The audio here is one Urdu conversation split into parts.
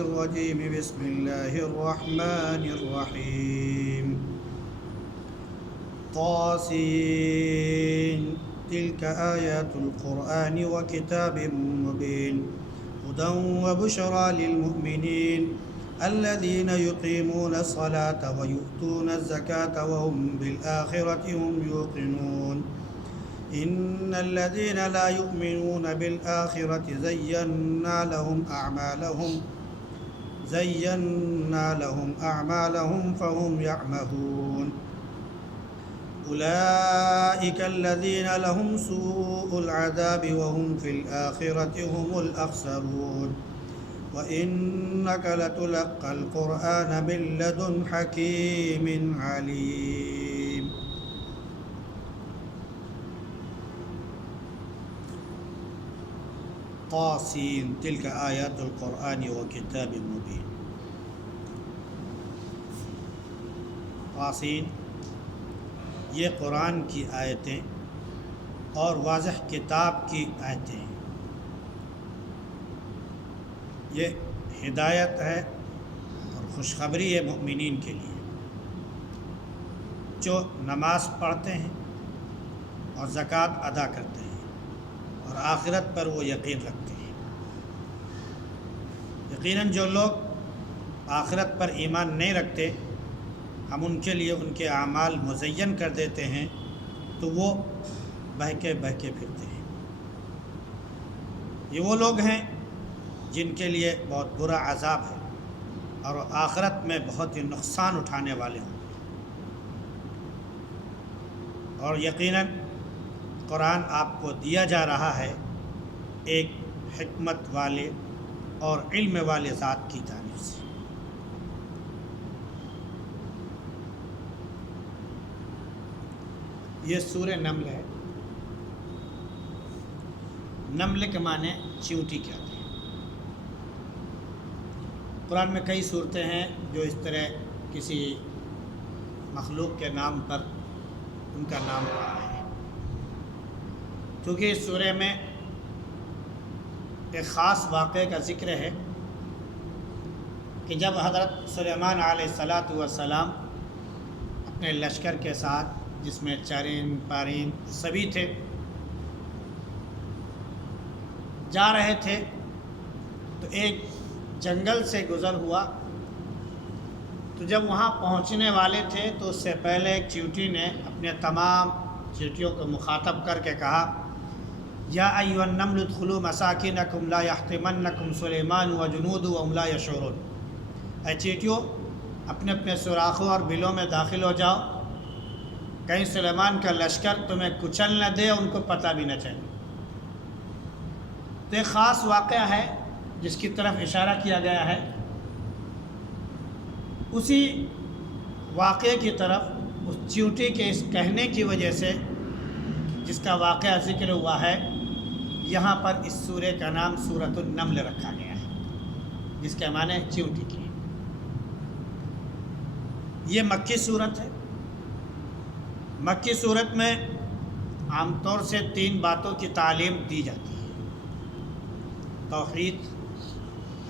الرجيم بسم الله الرحمن الرحيم طاسين تلك آيات القرآن وكتاب مبين هدى وبشرى للمؤمنين الذين يقيمون الصلاة ويؤتون الزكاة وهم بالآخرة هم يوقنون إن الذين لا يؤمنون بالآخرة زينا لهم أعمالهم فهم يعمهون أولئك الذين لهم سوء العذاب وهم في الآخرة هم الأخسرون وإنك لتلقى القرآن من لدن حكيم عليم. طاسين تلك آيات القرآن وكتاب مبين. طاسين یہ قرآن کی آیتیں اور واضح کتاب کی آیتیں ہیں. یہ ہدایت ہے اور خوشخبری ہے مومنین کے لیے جو نماز پڑھتے ہیں اور زکوٰۃ ادا کرتے ہیں اور آخرت پر وہ یقین رکھتے ہیں. یقیناً جو لوگ آخرت پر ایمان نہیں رکھتے ہم ان کے لیے ان کے اعمال مزین کر دیتے ہیں تو وہ بہکے پھرتے ہیں. یہ وہ لوگ ہیں جن کے لیے بہت برا عذاب ہے اور آخرت میں بہت ہی نقصان اٹھانے والے ہوں. اور یقیناً قرآن آپ کو دیا جا رہا ہے ایک حکمت والے اور علم والے ذات کی جانب سے. یہ سورہ نمل ہے. نمل کے معنی چیونٹی کہتے ہیں. قرآن میں کئی صورتیں ہیں جو اس طرح کسی مخلوق کے نام پر ان کا نام آیا ہے. کیونکہ اس سورہ میں ایک خاص واقعے کا ذکر ہے کہ جب حضرت سلیمان علیہ السلام اپنے لشکر کے ساتھ جس میں چارین پارین سبھی تھے جا رہے تھے تو ایک جنگل سے گزر ہوا. تو جب وہاں پہنچنے والے تھے تو اس سے پہلے ایک چیونٹی نے اپنے تمام چیونٹیوں کو مخاطب کر کے کہا یا ایھا النمل ادخلوا مساکنکم لا یحطمنکم سلیمان وجنودہ وهم لا یشعرون. اے چیونٹیوں اپنے اپنے سوراخوں اور بلوں میں داخل ہو جاؤ کہیں سلیمان کا لشکر تمہیں کچل نہ دے ان کو پتہ بھی نہ چلے. تو ایک خاص واقعہ ہے جس کی طرف اشارہ کیا گیا ہے. اسی واقعے کی طرف اس چیونٹی کے اس کہنے کی وجہ سے جس کا واقعہ ذکر ہوا ہے یہاں پر اس سورہ کا نام سورۃ النمل رکھا گیا ہے جس کے معنی چیونٹی کی. یہ مکی صورت ہے. مکی صورت میں عام طور سے 3 باتوں کی تعلیم دی جاتی ہے: توحید،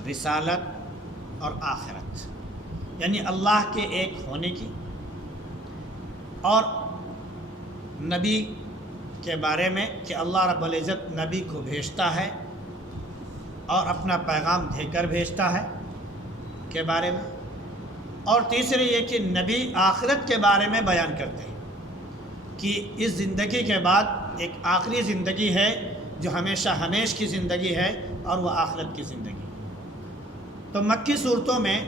رسالت اور آخرت، یعنی اللہ کے ایک ہونے کی اور نبی کے بارے میں کہ اللہ رب العزت نبی کو بھیجتا ہے اور اپنا پیغام دے کر بھیجتا ہے کے بارے میں، اور تیسری یہ کہ نبی آخرت کے بارے میں بیان کرتے ہیں کہ اس زندگی کے بعد ایک آخری زندگی ہے جو ہمیشہ ہمیش کی زندگی ہے اور وہ آخرت کی زندگی. تو مکی صورتوں میں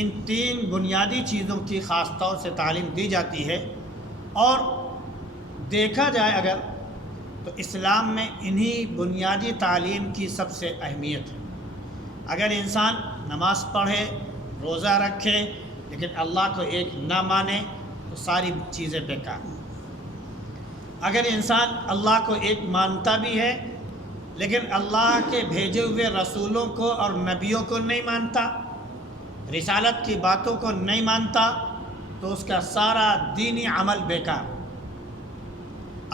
ان 3 بنیادی چیزوں کی خاص طور سے تعلیم دی جاتی ہے. اور دیکھا جائے اگر تو اسلام میں انہی بنیادی تعلیم کی سب سے اہمیت ہے. اگر انسان نماز پڑھے، روزہ رکھے لیکن اللہ کو ایک نہ مانے تو ساری چیزیں بیکار. اگر انسان اللہ کو ایک مانتا بھی ہے لیکن اللہ کے بھیجے ہوئے رسولوں کو اور نبیوں کو نہیں مانتا، رسالت کی باتوں کو نہیں مانتا تو اس کا سارا دینی عمل بیکار.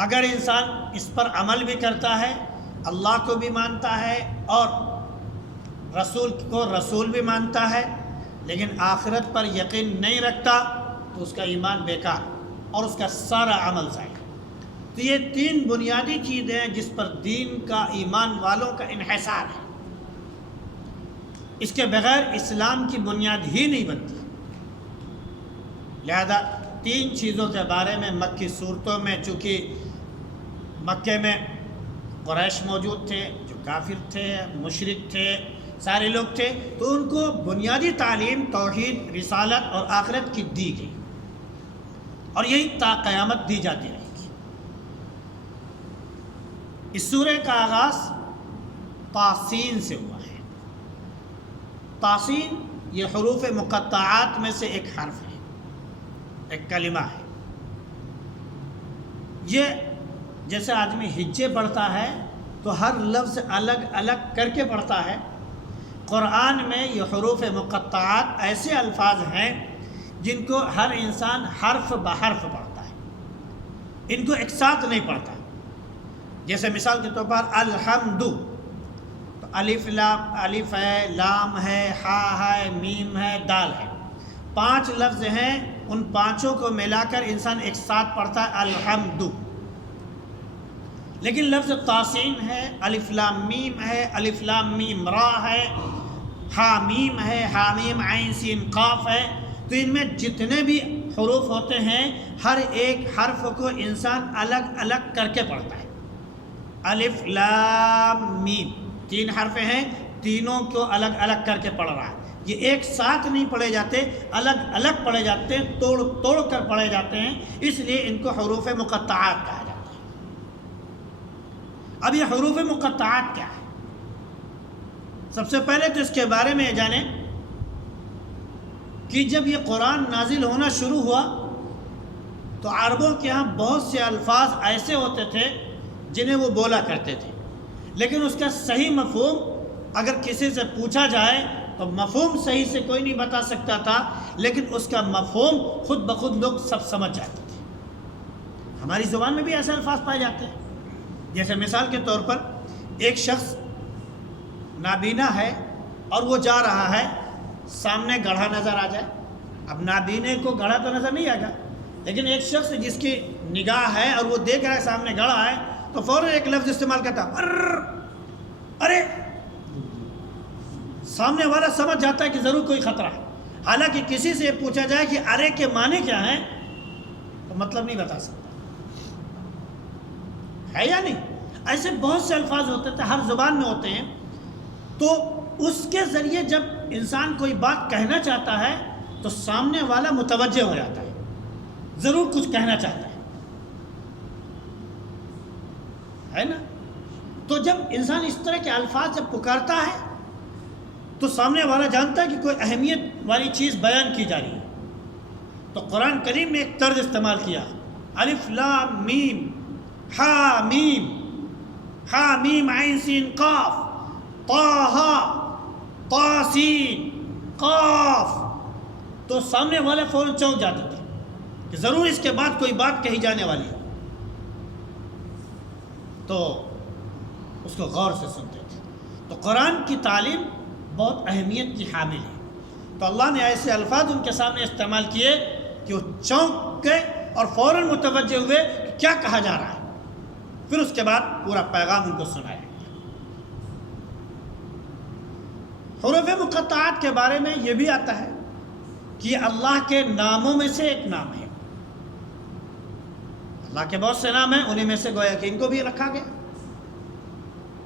اگر انسان اس پر عمل بھی کرتا ہے، اللہ کو بھی مانتا ہے اور رسول کو رسول بھی مانتا ہے لیکن آخرت پر یقین نہیں رکھتا تو اس کا ایمان بیکار اور اس کا سارا عمل ضائع۔ تو یہ 3 بنیادی چیزیں ہیں جس پر دین کا، ایمان والوں کا انحصار ہے۔ اس کے بغیر اسلام کی بنیاد ہی نہیں بنتی۔ لہذا 3 چیزوں کے بارے میں مکی صورتوں میں، چونکہ مکے میں قریش موجود تھے جو کافر تھے، مشرک تھے، سارے لوگ تھے، تو ان کو بنیادی تعلیم توحید، رسالت اور آخرت کی دی گئی، اور یہی تا قیامت دی جاتی رہے گی۔ اس سورہ کا آغاز طاسین سے ہوا ہے۔ طاسین یہ حروف مقطعات میں سے ایک حرف ہے، ایک کلمہ ہے۔ یہ جیسے آدمی ہجے پڑھتا ہے تو ہر لفظ الگ الگ کر کے پڑھتا ہے، قرآن میں یہ حروف مقطعات ایسے الفاظ ہیں جن کو ہر انسان حرف بحرف پڑھتا ہے، ان کو ایک ساتھ نہیں پڑھتا۔ جیسے مثال کے طور پر الحمد، تو الف ہے، لام ہے، ہا ہے، میم ہے، دال ہے، 5 لفظ ہیں، ان 5 کو ملا کر انسان ایک ساتھ پڑھتا ہے الحمد۔ لیکن لفظ طاسین ہے، الف لام میم ہے، الف لام میم را ہے، حامیم ہے، حامیم عین سین قاف ہے، تو ان میں جتنے بھی حروف ہوتے ہیں ہر ایک حرف کو انسان الگ الگ کر کے پڑھتا ہے۔ الف لام میم 3 حرف ہیں، تینوں کو الگ الگ کر کے پڑھ رہا ہے۔ یہ ایک ساتھ نہیں پڑھے جاتے، الگ الگ پڑھے جاتے ہیں، توڑ توڑ کر پڑھے جاتے ہیں، اس لیے ان کو حروف مقطعات کہا جاتا ہے۔ اب یہ حروف مقطعات کیا ہے؟ سب سے پہلے تو اس کے بارے میں یہ جانیں کہ جب یہ قرآن نازل ہونا شروع ہوا تو عربوں کے ہاں بہت سے الفاظ ایسے ہوتے تھے جنہیں وہ بولا کرتے تھے، لیکن اس کا صحیح مفہوم اگر کسی سے پوچھا جائے تو مفہوم صحیح سے کوئی نہیں بتا سکتا تھا، لیکن اس کا مفہوم خود بخود لوگ سب سمجھ جاتے تھے۔ ہماری زبان میں بھی ایسے الفاظ پائے جاتے ہیں، جیسے مثال کے طور پر ایک شخص نابینا ہے اور وہ جا رہا ہے، سامنے گڑھا نظر آ جائے۔ اب نابینے کو گڑھا تو نظر نہیں آئے گا، لیکن ایک شخص جس کی نگاہ ہے اور وہ دیکھ رہا ہے سامنے گڑھا ہے تو فوراً ایک لفظ استعمال کرتا ہے، ارے۔ سامنے والا سمجھ جاتا ہے کہ ضرور کوئی خطرہ ہے، حالانکہ کسی سے پوچھا جائے کہ ارے کے معنی کیا ہیں تو مطلب نہیں بتا سکتا ہے یا نہیں۔ ایسے بہت سے الفاظ ہوتے تھے، ہر زبان میں ہوتے ہیں، تو اس کے ذریعے جب انسان کوئی بات کہنا چاہتا ہے تو سامنے والا متوجہ ہو جاتا ہے، ضرور کچھ کہنا چاہتا ہے نا۔ تو جب انسان اس طرح کے الفاظ جب پکارتا ہے تو سامنے والا جانتا ہے کہ کوئی اہمیت والی چیز بیان کی جا رہی ہے۔ تو قرآن کریم نے ایک طرز استعمال کیا، الف لام میم حامیم، حامیم عین سین قاف، طٰ طاسین قاف، تو سامنے والے فوراً چونک جاتے تھے کہ ضرور اس کے بعد کوئی بات کہی جانے والی ہے، تو اس کو غور سے سنتے تھے۔ تو قرآن کی تعلیم بہت اہمیت کی حامل ہے، تو اللہ نے ایسے الفاظ ان کے سامنے استعمال کیے کہ وہ چونک گئے اور فوراً متوجہ ہوئے کہ کیا کہا جا رہا ہے، پھر اس کے بعد پورا پیغام ان کو سنایا گیا۔ حروف مقطعات کے بارے میں یہ بھی آتا ہے کہ یہ اللہ کے ناموں میں سے ایک نام ہے۔ اللہ کے بہت سے نام ہیں، انہیں میں سے گویا کہ ان کو بھی رکھا گیا۔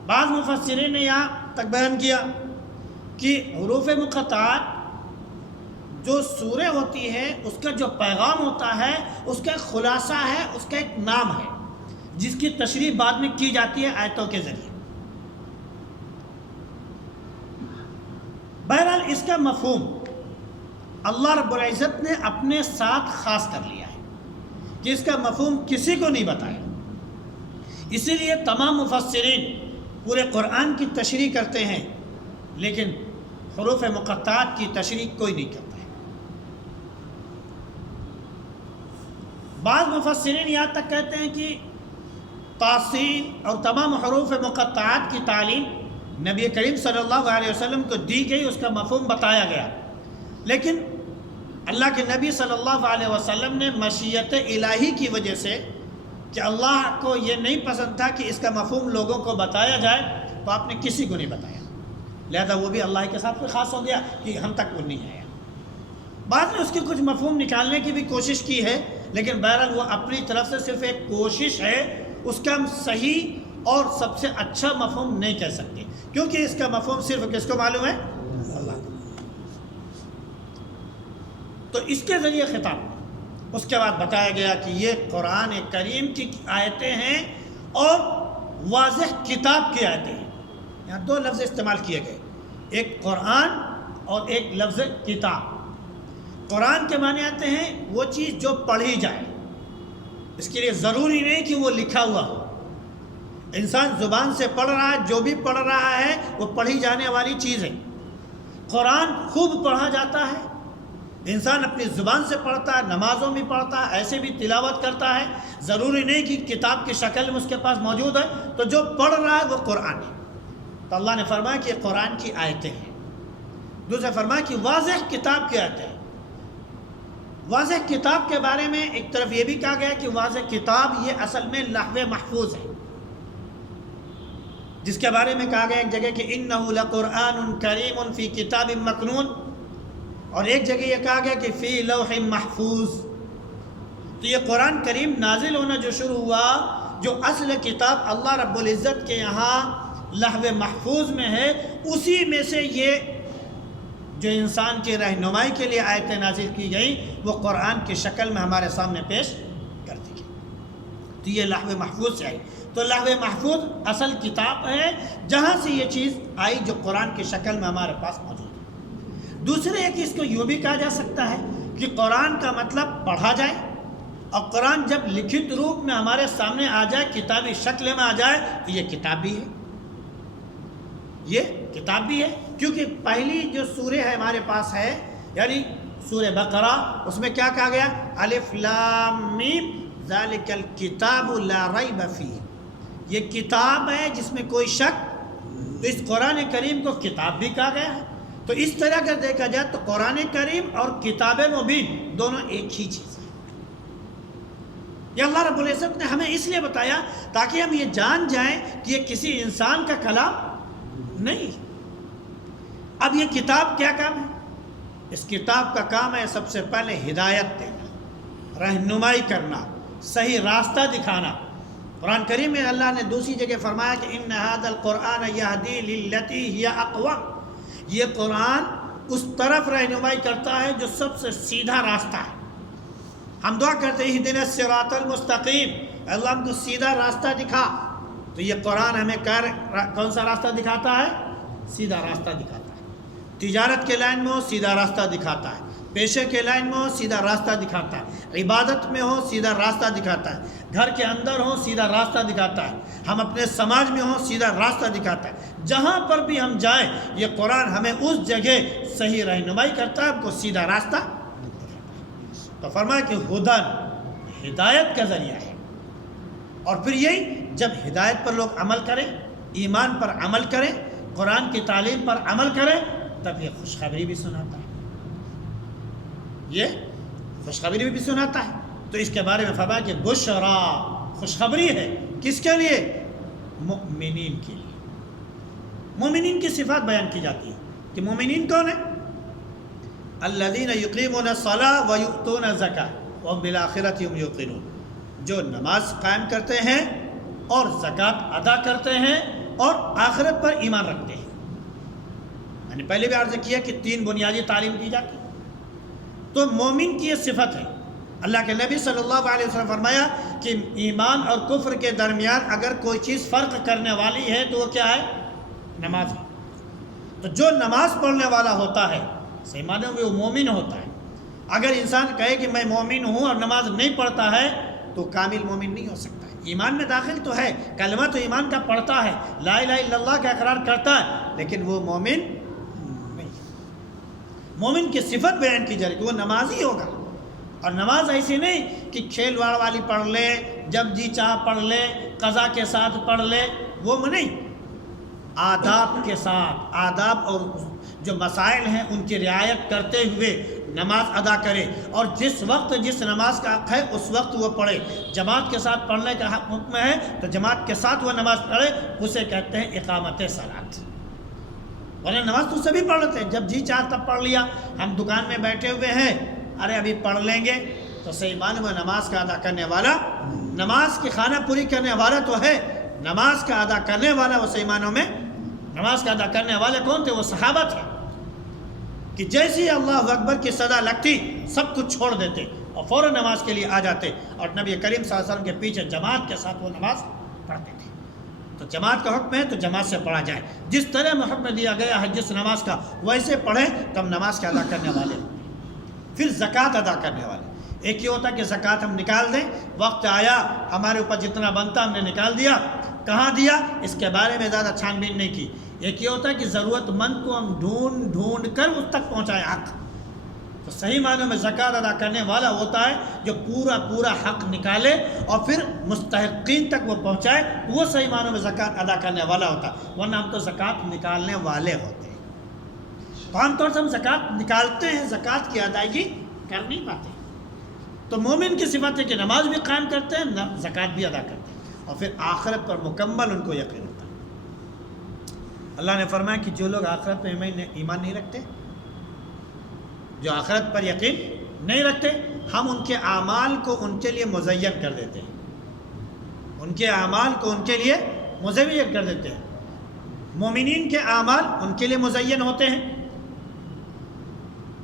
بعض مفسرین نے یہاں تک بیان کیا کہ حروف مقطعات جو سورہ ہوتی ہے اس کا جو پیغام ہوتا ہے اس کا ایک خلاصہ ہے، اس کا ایک نام ہے جس کی تشریح بعد میں کی جاتی ہے آیتوں کے ذریعے۔ بہرحال اس کا مفہوم اللہ رب العزت نے اپنے ساتھ خاص کر لیا ہے کہ اس کا مفہوم کسی کو نہیں بتایا، اسی لیے تمام مفسرین پورے قرآن کی تشریح کرتے ہیں لیکن حروف مقطعات کی تشریح کوئی نہیں کرتا ہے۔ بعض مفسرین یہاں تک کہتے ہیں کہ طاسین اور تمام حروف مقطعات کی تعلیم نبی کریم صلی اللہ علیہ وسلم کو دی گئی، اس کا مفہوم بتایا گیا، لیکن اللہ کے نبی صلی اللہ علیہ وسلم نے مشیت الہی کی وجہ سے کہ اللہ کو یہ نہیں پسند تھا کہ اس کا مفہوم لوگوں کو بتایا جائے، تو آپ نے کسی کو نہیں بتایا، لہذا وہ بھی اللہ کے ساتھ خاص ہو گیا کہ ہم تک وہ نہیں آیا۔ بعد میں اس کے کچھ مفہوم نکالنے کی بھی کوشش کی ہے، لیکن بہرحال وہ اپنی طرف سے صرف ایک کوشش ہے، اس کا ہم صحیح اور سب سے اچھا مفہوم نہیں کہہ سکتے، کیونکہ اس کا مفہوم صرف کس کو معلوم ہے؟ اللہ کو۔ تو اس کے ذریعے خطاب، اس کے بعد بتایا گیا کہ یہ قرآن کریم کی آیتیں ہیں اور واضح کتاب کی آیتیں ہیں۔ یہاں دو لفظ استعمال کیے گئے، ایک قرآن اور ایک لفظ کتاب۔ قرآن کے معنی آتے ہیں وہ چیز جو پڑھی جائے، اس کے لیے ضروری نہیں کہ وہ لکھا ہوا ہو، انسان زبان سے پڑھ رہا ہے، جو بھی پڑھ رہا ہے وہ پڑھی جانے والی چیز ہے۔ قرآن خوب پڑھا جاتا ہے، انسان اپنی زبان سے پڑھتا ہے، نمازوں میں پڑھتا ہے، ایسے بھی تلاوت کرتا ہے، ضروری نہیں کہ کتاب کی شکل میں اس کے پاس موجود ہے، تو جو پڑھ رہا ہے وہ قرآن ہے۔ تو اللہ نے فرمایا کہ یہ قرآن کی آیتیں ہیں۔ دوسرے فرمایا کہ واضح کتاب کی آیتیں ہیں۔ واضح کتاب کے بارے میں ایک طرف یہ بھی کہا گیا کہ واضح کتاب یہ اصل میں لوح محفوظ ہے، جس کے بارے میں کہا گیا ایک جگہ کہ انہ لقرآن کریم فی کتاب مکنون، اور ایک جگہ یہ کہا گیا کہ فی لوح محفوظ۔ تو یہ قرآن کریم نازل ہونا جو شروع ہوا، جو اصل کتاب اللہ رب العزت کے یہاں لوح محفوظ میں ہے، اسی میں سے یہ جو انسان کی رہنمائی کے لیے آیتیں نازل کی گئیں وہ قرآن کی شکل میں ہمارے سامنے پیش کر دی گئی۔ تو یہ لوح محفوظ سے آئی، تو لوح محفوظ اصل کتاب ہے جہاں سے یہ چیز آئی جو قرآن کی شکل میں ہمارے پاس موجود ہے۔ دوسرے ایک اس کو یوں بھی کہا جا سکتا ہے کہ قرآن کا مطلب پڑھا جائے، اور قرآن جب لکھت روپ میں ہمارے سامنے آ جائے، کتابی شکل میں آ جائے، تو یہ کتاب بھی ہے، یہ کتاب بھی ہے، کیونکہ پہلی جو سورہ ہے ہمارے پاس ہے، یعنی سورہ بقرہ، اس میں کیا کہا گیا؟ الف لام میم ذالک الکتاب لا ریب فیہ، یہ کتاب ہے جس میں کوئی شک۔ تو اس قرآن کریم کو کتاب بھی کہا گیا ہے۔ تو اس طرح اگر دیکھا جائے تو قرآن کریم اور کتاب مبین دونوں ایک ہی چیز ہے۔ یہ اللہ رب العزت نے ہمیں اس لیے بتایا تاکہ ہم یہ جان جائیں کہ یہ کسی انسان کا کلام نہیں۔ اب یہ کتاب کیا کام ہے؟ اس کتاب کا کام ہے سب سے پہلے ہدایت دینا، رہنمائی کرنا، صحیح راستہ دکھانا۔ قرآن کریم میں اللہ نے دوسری جگہ فرمایا کہ ان ھذا القرآن یہدی للتی ہی اقوم، یہ قرآن اس طرف رہنمائی کرتا ہے جو سب سے سیدھا راستہ ہے۔ ہم دعا کرتے ہیں اہدنا الصراط المستقیم، اللہ ہم کو سیدھا راستہ دکھا۔ تو یہ قرآن ہمیں کون سا راستہ دکھاتا ہے؟ سیدھا راستہ دکھاتا ہے۔ تجارت کے لائن میں ہو سیدھا راستہ دکھاتا ہے، پیشے کے لائن میں ہو سیدھا راستہ دکھاتا ہے، عبادت میں ہو سیدھا راستہ دکھاتا ہے، گھر کے اندر ہو سیدھا راستہ دکھاتا ہے، ہم اپنے سماج میں ہو سیدھا راستہ دکھاتا ہے۔ جہاں پر بھی ہم جائیں یہ قرآن ہمیں اس جگہ صحیح رہنمائی کرتا ہے، ہم کو سیدھا راستہ دکھاتا ہے۔ تو فرمایا کہ ہدن ہدایت کا ذریعہ ہے، اور پھر یہی جب ہدایت پر لوگ عمل کریں، ایمان پر عمل کریں، قرآن کی تعلیم پر عمل کریں، تب یہ خوشخبری بھی سناتا ہے، یہ خوشخبری بھی سناتا ہے۔ تو اس کے بارے میں فرمایا کہ بشرا، خوشخبری ہے کس کے لیے؟ مؤمنین کے لیے۔ مومنین کی صفات بیان کی جاتی ہے کہ مومنین کون ہیں؟ الذین یقیمون الصلاۃ ویؤتون الزکاۃ وهم بالآخرۃ هم یوقنون، جو نماز قائم کرتے ہیں اور زکوٰۃ ادا کرتے ہیں اور آخرت پر ایمان رکھتے ہیں۔ میں نے پہلے بھی عرض کیا کہ 3 بنیادی تعلیم دی جاتی ہے۔ تو مومن کی یہ صفت ہے۔ اللہ کے نبی صلی اللہ علیہ وسلم فرمایا کہ ایمان اور کفر کے درمیان اگر کوئی چیز فرق کرنے والی ہے تو وہ کیا ہے؟ نماز ہے۔ تو جو نماز پڑھنے والا ہوتا ہے صحیح معنی میں وہ مومن ہوتا ہے۔ اگر انسان کہے کہ میں مومن ہوں اور نماز نہیں پڑھتا ہے تو کامل مومن نہیں ہو سکتا ہے۔ ایمان میں داخل تو ہے، کلمہ تو ایمان کا پڑھتا ہے، لا الہ الا اللہ کا اقرار کرتا ہے، لیکن وہ مومن نہیں۔ مومن کی صفت بیان کی جائے کہ وہ نمازی ہوگا، اور نماز ایسی نہیں کہ کھیل واڑ والی پڑھ لے، جب جی چاہ پڑھ لے، قضا کے ساتھ پڑھ لے، وہ نہیں۔ آداب کے ساتھ، آداب اور جو مسائل ہیں ان کی رعایت کرتے ہوئے نماز ادا کرے، اور جس وقت جس نماز کا حق ہے اس وقت وہ پڑھے۔ جماعت کے ساتھ پڑھنے کا حکم ہے تو جماعت کے ساتھ وہ نماز پڑھے، اسے کہتے ہیں اقامت صلاۃ۔ ورنہ نماز تو سبھی پڑھ لیتے ہیں، جب جی چاہ تب پڑھ لیا۔ ہم دکان میں بیٹھے ہوئے ہیں، ارے ابھی پڑھ لیں گے، تو صحیح معنی میں نماز کا ادا کرنے والا، نماز کی خانہ پوری کرنے والا تو ہے، نماز کا ادا کرنے والا وہ صحیح معنوں میں نماز کا ادا کرنے والے کون تھے؟ وہ صحابہ تھے کہ جیسے ہی اللہ اکبر کی صدا لگتی سب کچھ چھوڑ دیتے اور فوراً نماز کے لیے آ جاتے، اور نبی کریم صلی اللہ علیہ وسلم کے پیچھے جماعت کے ساتھ وہ نماز پڑھتے تھے۔ تو جماعت کا حکم ہے تو جماعت سے پڑھا جائے، جس طرح حکم دیا گیا ہے جس نماز کا ویسے پڑھیں تب نماز کے ادا کرنے والے ہوتے۔ پھر زکوٰۃ ادا کرنے والے، ایک یہ ہوتا ہے کہ زکوٰۃ ہم نکال دیں، وقت آیا ہمارے اوپر جتنا بنتا ہم نے نکال دیا، کہاں دیا اس کے بارے میں زیادہ چھان بین نہیں کی۔ ایک یہ ہوتا ہے کہ ضرورت مند کو ہم ڈھونڈ ڈھونڈ کر اس تک پہنچائے حق، تو صحیح معنوں میں زکوٰۃ ادا کرنے والا ہوتا ہے جو پورا پورا حق نکالے اور پھر مستحقین تک وہ پہنچائے، وہ صحیح معنوں میں زکوٰۃ ادا کرنے والا ہوتا ہے۔ ورنہ ہم تو زکوٰۃ نکالنے والے ہوتے ہیں، تو عام طور سے ہم زکوٰۃ نکالتے ہیں، زکوٰۃ کی ادائیگی کر نہیں پاتے۔ تو مومن کی صفت ہے کہ نماز بھی قائم کرتے ہیں، زکوٰۃ بھی ادا کرتے ہیں، اور پھر آخرت پر مکمل ان کو یقین ہوتا ہے۔ اللہ نے فرمایا کہ جو لوگ آخرت پہ ایمان نہیں رکھتے، جو آخرت پر یقین نہیں رکھتے، ہم ان کے اعمال کو ان کے لیے مزین کر دیتے ہیں، ان کے اعمال کو ان کے لیے مزین کر دیتے ہیں۔ مومنین کے اعمال ان کے لیے مزین ہوتے ہیں،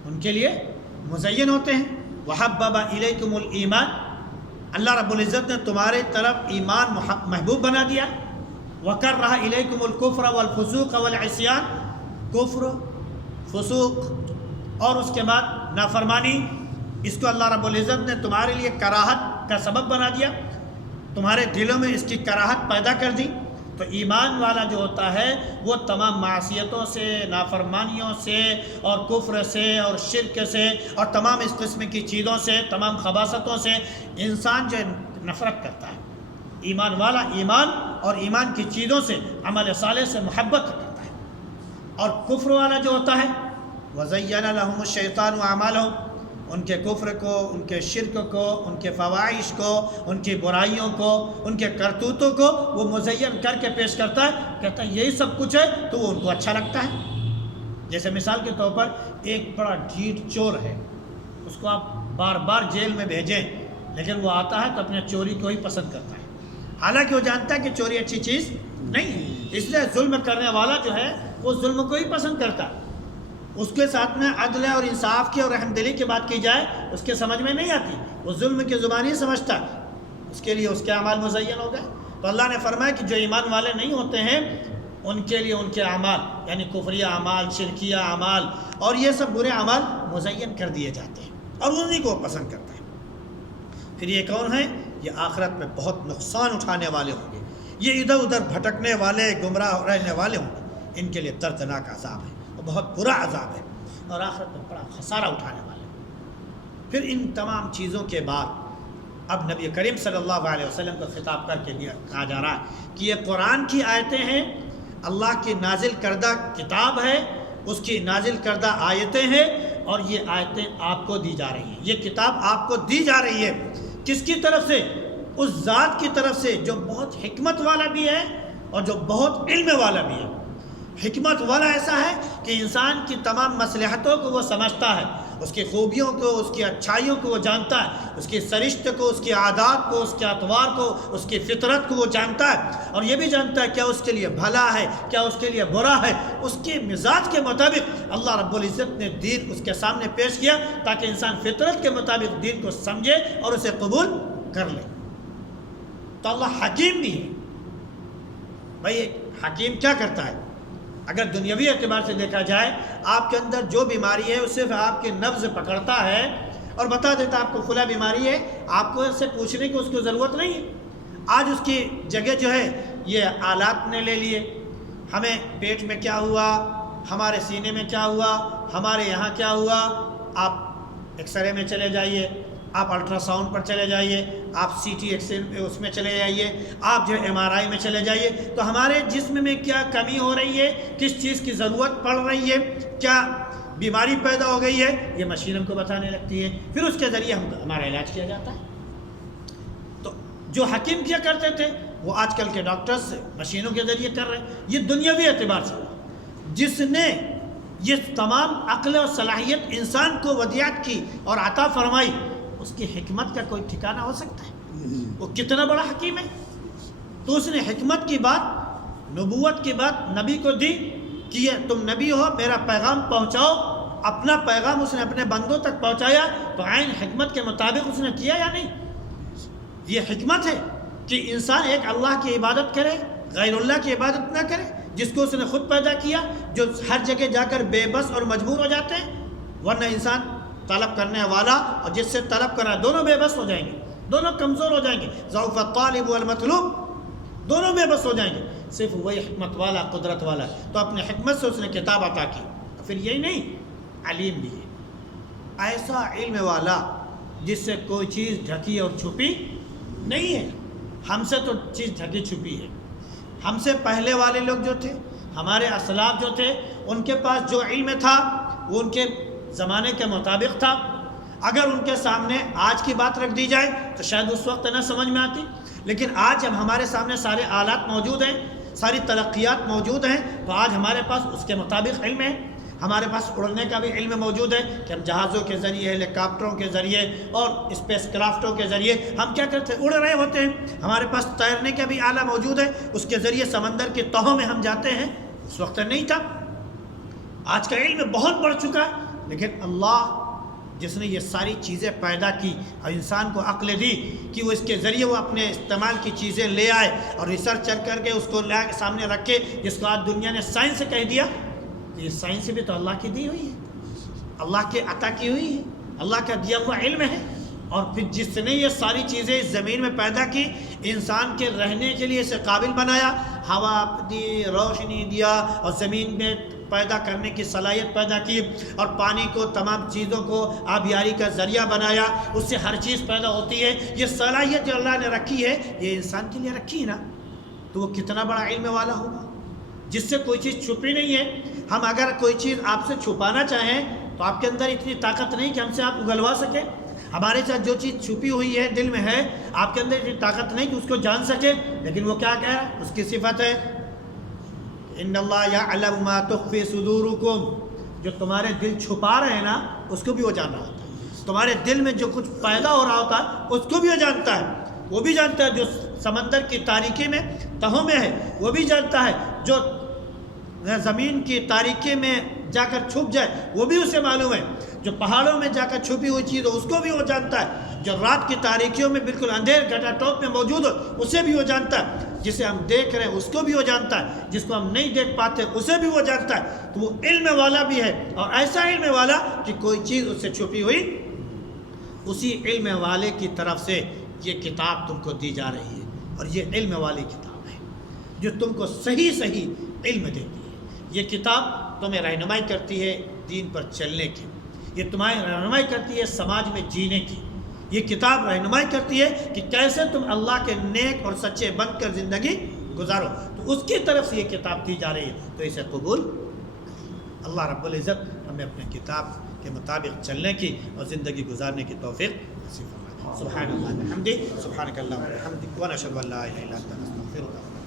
ان کے لیے مزین ہوتے ہیں۔ وَحَبَّبَ إِلَيْكُمُ الْإِيمَانَ، اللہ رب العزت نے تمہارے طرف ایمان محبوب بنا دیا۔ وَكَرَّهَ إِلَيْكُمُ الْكُفْرَ وَالْفُسُوقَ وَالْعِصْيَانَ، کفر، فسوق اور اس کے بعد نافرمانی، اس کو اللہ رب العزت نے تمہارے لیے کراہت کا سبب بنا دیا، تمہارے دلوں میں اس کی کراہت پیدا کر دی۔ تو ایمان والا جو ہوتا ہے وہ تمام معصیتوں سے، نافرمانیوں سے اور کفر سے اور شرک سے اور تمام اس قسم کی چیزوں سے، تمام خباثتوں سے انسان جو نفرت کرتا ہے۔ ایمان والا ایمان اور ایمان کی چیزوں سے، عمل صالح سے محبت کرتا ہے۔ اور کفر والا جو ہوتا ہے وَزَيَّنَ لَهُمُ الشَّيْطَانُ أَعْمَالَهُمْ، ان کے کفر کو، ان کے شرک کو، ان کے فواحش کو، ان کی برائیوں کو، ان کے کرتوتوں کو وہ مزین کر کے پیش کرتا ہے، کہتا ہے یہی سب کچھ ہے، تو وہ ان کو اچھا لگتا ہے۔ جیسے مثال کے طور پر ایک بڑا ڈھیٹ چور ہے، اس کو آپ بار بار جیل میں بھیجیں لیکن وہ آتا ہے تو اپنے چوری کو ہی پسند کرتا ہے، حالانکہ وہ جانتا ہے کہ چوری اچھی چیز نہیں ہے۔ اس لیے ظلم کرنے والا جو ہے وہ ظلم کو ہی پسند کرتا ہے۔ اس کے ساتھ میں عدل اور انصاف کی اور رحم دلی کی بات کی جائے اس کے سمجھ میں نہیں آتی، وہ ظلم کی زبان ہی سمجھتا ہے، اس کے لیے اس کے اعمال مزین ہو گئے۔ تو اللہ نے فرمایا کہ جو ایمان والے نہیں ہوتے ہیں ان کے لیے ان کے اعمال یعنی کفریہ اعمال، شرکیہ اعمال اور یہ سب برے اعمال مزین کر دیے جاتے ہیں اور انہیں کو پسند کرتا ہے۔ پھر یہ کون ہے؟ یہ آخرت میں بہت نقصان اٹھانے والے ہوں گے، یہ ادھر ادھر بھٹکنے والے، گمراہ رہنے والے ہوں گے، ان کے لیے دردناک عذاب ہے، بہت برا عذاب ہے اور آخرت میں بڑا خسارہ اٹھانے والے۔ پھر ان تمام چیزوں کے بعد اب نبی کریم صلی اللہ علیہ وسلم کو خطاب کر کے کہا جا رہا ہے کہ یہ قرآن کی آیتیں ہیں، اللہ کی نازل کردہ کتاب ہے، اس کی نازل کردہ آیتیں ہیں، اور یہ آیتیں آپ کو دی جا رہی ہیں، یہ کتاب آپ کو دی جا رہی ہے۔ کس کی طرف سے؟ اس ذات کی طرف سے جو بہت حکمت والا بھی ہے اور جو بہت علم والا بھی ہے۔ حکمت والا ایسا ہے کہ انسان کی تمام مصلحتوں کو وہ سمجھتا ہے، اس کی خوبیوں کو، اس کی اچھائیوں کو وہ جانتا ہے، اس کی سرشت کو، اس کی عادات کو، اس کے اطوار کو، اس کی فطرت کو وہ جانتا ہے، اور یہ بھی جانتا ہے کیا اس کے لیے بھلا ہے، کیا اس کے لیے برا ہے۔ اس کے مزاج کے مطابق اللہ رب العزت نے دین اس کے سامنے پیش کیا تاکہ انسان فطرت کے مطابق دین کو سمجھے اور اسے قبول کر لے۔ تو اللہ حکیم بھی ہے۔ بھائی حکیم کیا کرتا ہے؟ اگر دنیاوی اعتبار سے دیکھا جائے، آپ کے اندر جو بیماری ہے اس صرف آپ کے نبض پکڑتا ہے اور بتا دیتا آپ کو فلاں بیماری ہے، آپ کو اس سے پوچھنے کی اس کو ضرورت نہیں ہے۔ آج اس کی جگہ جو ہے یہ آلات نے لے لیے، ہمیں پیٹ میں کیا ہوا، ہمارے سینے میں کیا ہوا، ہمارے یہاں کیا ہوا، آپ ایکس رے میں چلے جائیے، آپ الٹرا ساؤنڈ پر چلے جائیے، آپ سی ٹی ایکس اس میں چلے جائیے، آپ جو ایم آر آئی میں چلے جائیے، تو ہمارے جسم میں کیا کمی ہو رہی ہے، کس چیز کی ضرورت پڑ رہی ہے، کیا بیماری پیدا ہو گئی ہے، یہ مشین ہم کو بتانے لگتی ہے، پھر اس کے ذریعے ہمارا علاج کیا جاتا ہے۔ تو جو حکیم کیا کرتے تھے وہ آج کل کے ڈاکٹرز مشینوں کے ذریعے کر رہے ہیں۔ یہ دنیاوی اعتبار سے جس نے یہ تمام عقل اور صلاحیت انسان کو ودیعت کی اور عطا فرمائی، اس کی حکمت کا کوئی ٹھکانہ ہو سکتا ہے؟ وہ کتنا بڑا حکیم ہے۔ تو اس نے حکمت کی بات، نبوت کی بات نبی کو دی کہ یہ تم نبی ہو، میرا پیغام پہنچاؤ۔ اپنا پیغام اس نے اپنے بندوں تک پہنچایا، تو عین حکمت کے مطابق اس نے کیا یا نہیں؟ یہ حکمت ہے کہ انسان ایک اللہ کی عبادت کرے، غیر اللہ کی عبادت نہ کرے، جس کو اس نے خود پیدا کیا، جو ہر جگہ جا کر بے بس اور مجبور ہو جاتے ہیں۔ ورنہ انسان طلب کرنے والا اور جس سے طلب کر رہا ہے دونوں بے بس ہو جائیں گے، دونوں کمزور ہو جائیں گے۔ ضعف الطالب والمطلوب، دونوں بے بس ہو جائیں گے۔ صرف وہی حکمت والا، قدرت والا، تو اپنے حکمت سے اس نے کتاب عطا کی۔ پھر یہی نہیں، علیم بھی ہے، ایسا علم والا جس سے کوئی چیز ڈھکی اور چھپی نہیں ہے۔ ہم سے تو چیز ڈھکی چھپی ہے۔ ہم سے پہلے والے لوگ جو تھے، ہمارے اسلاف جو تھے، ان کے پاس جو علم تھا وہ ان کے زمانے کے مطابق تھا۔ اگر ان کے سامنے آج کی بات رکھ دی جائے تو شاید اس وقت نہ سمجھ میں آتی، لیکن آج جب ہمارے سامنے سارے آلات موجود ہیں، ساری ترقیات موجود ہیں، تو آج ہمارے پاس اس کے مطابق علم ہے۔ ہمارے پاس اڑنے کا بھی علم موجود ہے کہ ہم جہازوں کے ذریعے، ہیلی کاپٹروں کے ذریعے اور اسپیس کرافٹوں کے ذریعے ہم کیا کرتے ہیں، اڑ رہے ہوتے ہیں۔ ہمارے پاس تیرنے کا بھی آلہ موجود ہے، اس کے ذریعے سمندر کی تہوں میں ہم جاتے ہیں۔ اس وقت نہیں تھا۔ آج کا علم بہت بڑھ چکا ہے، لیکن اللہ جس نے یہ ساری چیزیں پیدا کی اور انسان کو عقل دی کہ وہ اس کے ذریعے وہ اپنے استعمال کی چیزیں لے آئے اور ریسرچ کر کے اس کو سامنے رکھے، جس کو آج دنیا نے سائنس سے کہہ دیا، یہ سائنس بھی تو اللہ کی دی ہوئی ہے، اللہ کے عطا کی ہوئی ہے، اللہ کا دیا ہوا علم ہے۔ اور پھر جس نے یہ ساری چیزیں اس زمین میں پیدا کی، انسان کے رہنے کے لیے اسے قابل بنایا، ہوا دی، روشنی دیا، اور زمین میں پیدا کرنے کی صلاحیت پیدا کی، اور پانی کو، تمام چیزوں کو آبیاری کا ذریعہ بنایا، اس سے ہر چیز پیدا ہوتی ہے۔ یہ صلاحیت جو اللہ نے رکھی ہے، یہ انسان کے لیے رکھی ہے نا، تو وہ کتنا بڑا علم والا ہوگا جس سے کوئی چیز چھپی نہیں ہے۔ ہم اگر کوئی چیز آپ سے چھپانا چاہیں تو آپ کے اندر اتنی طاقت نہیں کہ ہم سے آپ اگلوا سکیں۔ ہمارے ساتھ جو چیز چھپی ہوئی ہے، دل میں ہے، آپ کے اندر اتنی طاقت نہیں کہ اس کو جان سکے، لیکن وہ کیا کہہ رہا ہے، اس کی صفت ہے ان اللہ یعلم ما تخفی صدورکم، جو تمہارے دل چھپا رہے ہیں نا، اس کو بھی وہ جان رہا ہوتا ہے۔ تمہارے دل میں جو کچھ پیدا ہو رہا ہوتا ہے، اس کو بھی وہ جانتا ہے۔ وہ بھی جانتا ہے جو سمندر کی تاریکی میں، تہوں میں ہے، وہ بھی جانتا ہے۔ جو زمین کی تاریکی میں جا کر چھپ جائے، وہ بھی اسے معلوم ہے۔ جو پہاڑوں میں جا کر چھپی ہوئی چیز ہو، اس کو بھی وہ جانتا ہے۔ جو رات کی تاریکیوں میں بالکل اندھیر گھٹا ٹوپ میں موجود ہو، اسے بھی وہ جانتا ہے۔ جسے ہم دیکھ رہے ہیں اس کو بھی وہ جانتا ہے، جس کو ہم نہیں دیکھ پاتے اسے بھی وہ جانتا ہے۔ تو وہ علم والا بھی ہے، اور ایسا علم والا کہ کوئی چیز اس سے چھپی ہوئی، اسی علم والے کی طرف سے یہ کتاب تم کو دی جا رہی ہے، اور یہ علم والی کتاب ہے جو تم کو صحیح علم دیتی ہے۔ یہ کتاب تمہیں رہنمائی کرتی ہے دین پر چلنے کی، یہ تمہاری رہنمائی کرتی ہے سماج میں جینے کی، یہ کتاب رہنمائی کرتی ہے کہ کیسے تم اللہ کے نیک اور سچے بن کر زندگی گزارو۔ تو اس کی طرف سے یہ کتاب دی جا رہی ہے، تو اسے قبول۔ اللہ رب العزت ہمیں اپنے کتاب کے مطابق چلنے کی اور زندگی گزارنے کی توفیق نصیب فرمائے۔ سبحان اللہ وبحمدہ، سبحانک اللہم وبحمدک، ونشہد ان لا الہ الا انت، نستغفرک۔